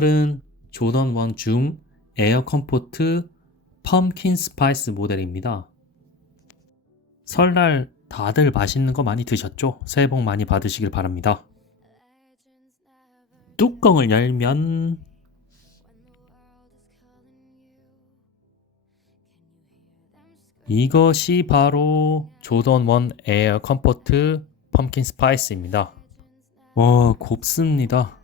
오늘은 조던 원줌 에어 컴포트 펌킨 스파이스 모델입니다. 설날 다들 맛있는 거 많이 드셨죠? 새해 복 많이 받으시길 바랍니다. 뚜껑을 열면 이것이 바로 조던 원 에어 컴포트 펌킨 스파이스입니다. 와, 곱습니다.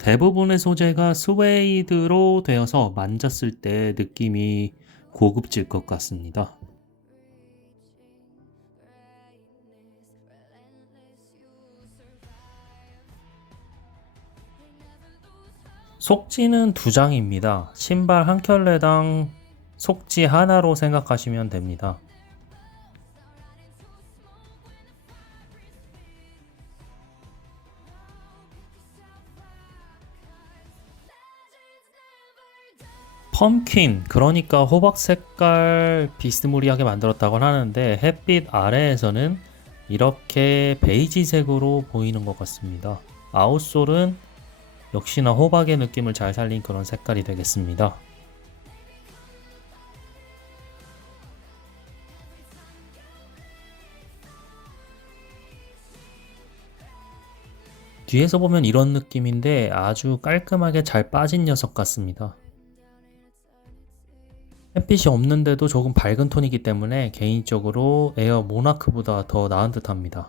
대부분의 소재가 스웨이드로 되어서 만졌을 때 느낌이 고급질 것 같습니다. 속지는 두 장입니다. 신발 한 켤레당 속지 하나로 생각하시면 됩니다. 펌킨, 그러니까 호박 색깔 비스무리하게 만들었다고 하는데 햇빛 아래에서는 이렇게 베이지색으로 보이는 것 같습니다. 아웃솔은 역시나 호박의 느낌을 잘 살린 그런 색깔이 되겠습니다. 뒤에서 보면 이런 느낌인데 아주 깔끔하게 잘 빠진 녀석 같습니다. 햇빛이 없는데도 조금 밝은 톤이기 때문에 개인적으로 에어 모나크보다 더 나은 듯 합니다.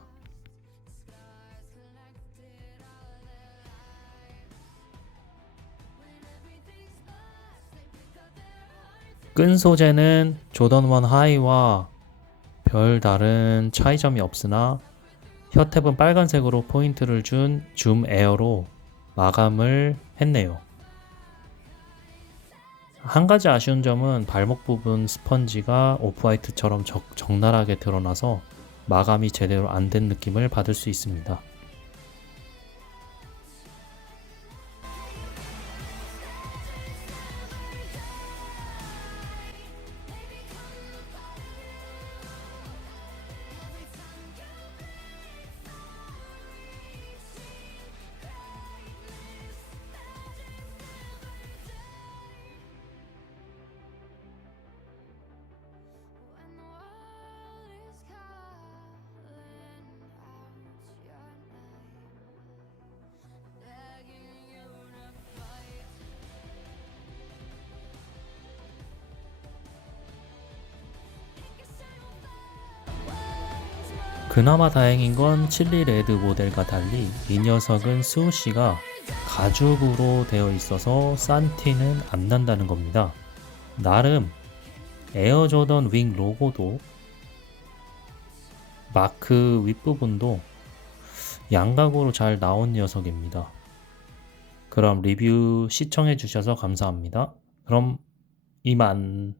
끈 소재는 조던 원 하이와 별 다른 차이점이 없으나 혀탭은 빨간색으로 포인트를 준 줌 에어로 마감을 했네요. 한 가지 아쉬운 점은 발목 부분 스펀지가 오프화이트처럼 적, 적나라하게 드러나서 마감이 제대로 안 된 느낌을 받을 수 있습니다. 그나마 다행인 건 칠리 레드 모델과 달리 이 녀석은 스우시가 가죽으로 되어 있어서 싼 티는 안 난다는 겁니다. 나름 에어 조던 윙 로고도 마크 윗부분도 양각으로 잘 나온 녀석입니다. 그럼 리뷰 시청해 주셔서 감사합니다. 그럼 이만.